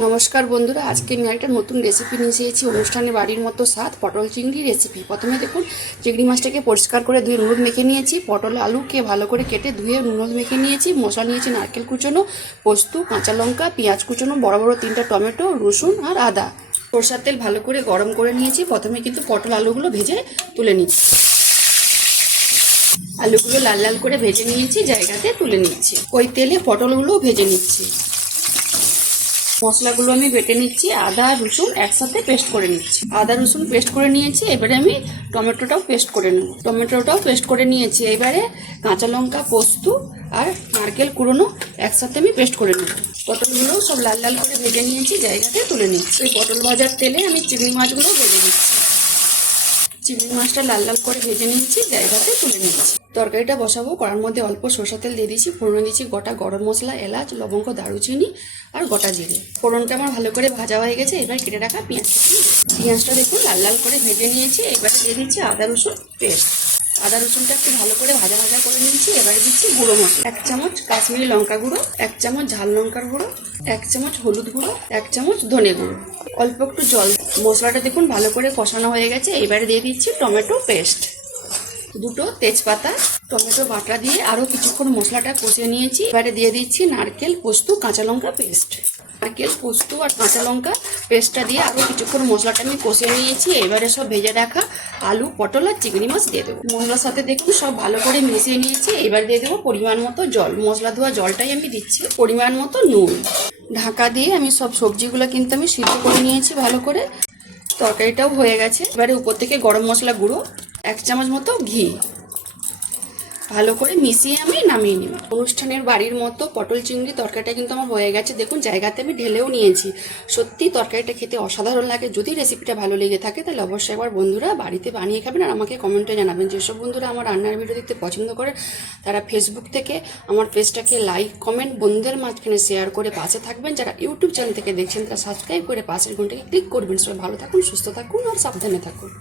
নমস্কার বন্ধুরা, আজকে আমি একটা নতুন রেসিপি নিয়ে এসেছি। অনুষ্ঠানে বাড়ির মতো স্বাদ পটল চিংড়ি রেসিপি। প্রথমে দেখুন, চিংড়ি মাছটাকে পরিষ্কার করে ধুয়ে নুন মেখে নিয়েছি। পটল আলুকে ভালো করে কেটে ধুয়ে নুন মেখে নিয়েছি। মশলা নিয়েছি নারকেল কুচোনো, পোস্ত, কাঁচা লঙ্কা, পেঁয়াজ কুচোনো, বড় বড় 3টা টমেটো, রসুন আর আদা। সরষের তেল ভালো করে গরম করে নিয়েছি। প্রথমে কিন্তু পটল আলুগুলো ভেজে তুলে নিচ্ছি। আলুগুলো লাল লাল করে ভেজে নিয়েছি, জায়গাতে তুলে নিচ্ছি। ওই তেলে পটলগুলোও ভেজে নিচ্ছি। মশলাগুলো আমি বেটে নিচ্ছি। আদা রসুন একসাথে পেস্ট করে নিচ্ছি। আদা রসুন পেস্ট করে নিয়েছি। এবারে আমি টমেটোটাও পেস্ট করে নেব। টমেটোটাও পেস্ট করে নিয়েছি। এবারে কাঁচা লঙ্কা, পোস্ত আর নারকেল কুড়োনো একসাথে আমি পেস্ট করে নেব। পটলগুলোও সব লাল লাল করে ভেজে নিয়েছি, জায়গাতে তুলে নিচ্ছি। ওই পটল ভাজার তেলে আমি চিংড়ি মাছগুলো ভেজে নিচ্ছি। চিংড়ি মাছটা লাল লাল করে ভেজে নিচ্ছি, জায়গাতে তুলে নিচ্ছি। তরকারিটা বসাবো। কড়ার মধ্যে অল্প সরষের তেল দিয়ে দিয়েছি। ফোড়ন দিচ্ছি গোটা গরম মশলা, এলাচ, লবঙ্গ, দারুচিনি আর গোটা জিরে। ফোড়নটা আমার ভালো করে ভাজা হয়ে গেছে। এবার কেটে রাখা পেঁয়াজটা দেখুন লাল লাল করে ভেজে নিয়েছি। এবার দিয়ে দিচ্ছি আদা রসুন পেস্ট। আদা রসুনটা একটু ভালো করে ভাজা ভাজা করে নিচ্ছি। এবারে দিচ্ছি গুঁড়ো মশলা, 1 চামচ কাশ্মীরি লঙ্কা গুঁড়ো, 1 চামচ ঝাল লঙ্কার গুঁড়ো, 1 চামচ হলুদ গুঁড়ো, 1 চামচ ধনে গুঁড়ো, অল্প একটু জল। মশলাটা দেখুন ভালো করে কষানো হয়ে গেছে। এবারে দিয়ে দিচ্ছি টমেটো পেস্ট, 2টো তেজপাতা, টমেটো বাটা দিয়ে আরও কিছুক্ষণ মশলাটা কষিয়ে নিয়েছি। এবারে দিয়ে দিচ্ছি নারকেল, পোস্ত, কাঁচা লঙ্কা পেস্ট। নারকেল, পোস্ত আর কাঁচা লঙ্কা পেস্টটা দিয়ে আরও কিছুক্ষণ মশলাটা আমি কষিয়ে নিয়েছি। এবারে সব ভেজে রাখা আলু, পটল আর চিংড়ি মাছ দিয়ে দেবো। মশলার সাথে দেখুন সব ভালো করে মিশিয়ে নিয়েছি। এবার দিয়ে দেবো পরিমাণ মতো জল। মশলা ধোয়া জলটাই আমি দিচ্ছি। পরিমাণ মতো নুন। ঢাকা দিয়ে আমি সব সবজিগুলো কিন্তু আমি সিদ্ধ করে নিয়েছি ভালো করে। তরকারিটাও হয়ে গেছে। এবারে উপর থেকে গরম মশলা গুঁড়ো, 1 চামচ মতো ঘি ভালো করে মিশিয়ে আমি নামিয়ে নিব। অনুষ্ঠানের বাড়ির মতো পটল চিংড়ি তরকারিটা কিন্তু আমার হয়ে গেছে। দেখুন জায়গাতে আমি ঢেলেও নিয়েছি। সত্যি তরকারিটা খেতে অসাধারণ লাগে। যদি রেসিপিটা ভালো লেগে থাকে তাহলে অবশ্যই একবার বন্ধুরা বাড়িতে বানিয়ে খাবেন আর আমাকে কমেন্টে জানাবেন। যেসব বন্ধুরা আমার রান্নার ভিডিও দেখতে পছন্দ করে তারা ফেসবুক থেকে আমার পেজটাকে লাইক, কমেন্ট, বন্ধুদের মাঝখানে শেয়ার করে পাশে থাকবেন। যারা ইউটিউব চ্যানেল থেকে দেখছেন তারা সাবস্ক্রাইব করে পাশের ঘন্টাকে ক্লিক করবেন। সবাই ভালো থাকুন, সুস্থ থাকুন আর সাবধানে থাকুন।